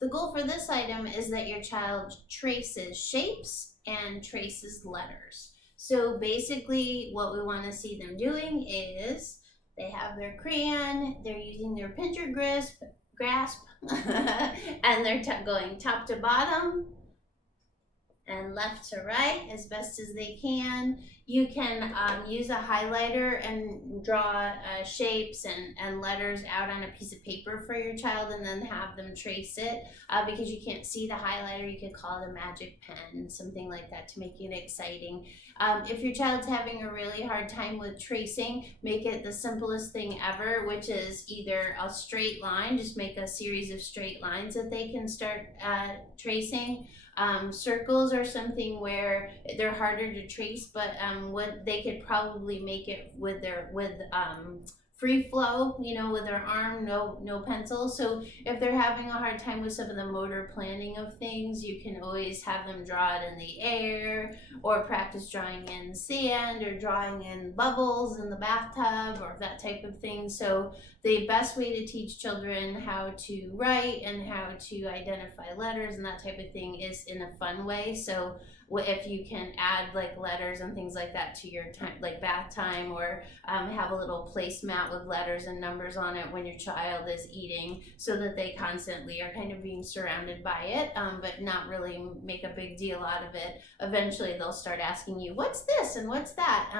The goal for this item is that your child traces shapes and traces letters. So basically what we want to see them doing is they have their crayon, they're using their pincher grasp, and they're going top to bottom and left to right as best as they can. You can use a highlighter and draw shapes and letters out on a piece of paper for your child and then have them trace it. Because you can't see the highlighter, you could call it a magic pen, something like that to make it exciting. If your child's having a really hard time with tracing, make it the simplest thing ever, which is either a straight line, just make a series of straight lines that they can start tracing. Circles are something where they're harder to trace, but what they could probably make it with free flow, with their arm, no pencil. So if they're having a hard time with some of the motor planning of things, you can always have them draw it in the air, or practice drawing in sand, or drawing in bubbles in the bathtub, or that type of thing. So the best way to teach children how to write and how to identify letters and that type of thing is in a fun way. So if you can add like letters and things like that to your time, like bath time, or have a little placemat with letters and numbers on it when your child is eating, so that they constantly are kind of being surrounded by it, but not really make a big deal out of it. Eventually they'll start asking you, what's this and what's that?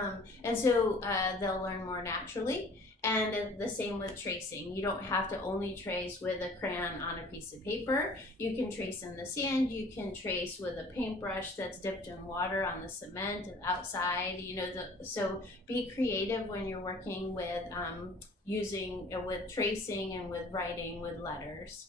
And so they'll learn more naturally. And the same with tracing. You don't have to only trace with a crayon on a piece of paper. You can trace in the sand. You can trace with a paintbrush that's dipped in water on the cement outside. So be creative when you're working with with tracing and with writing with letters.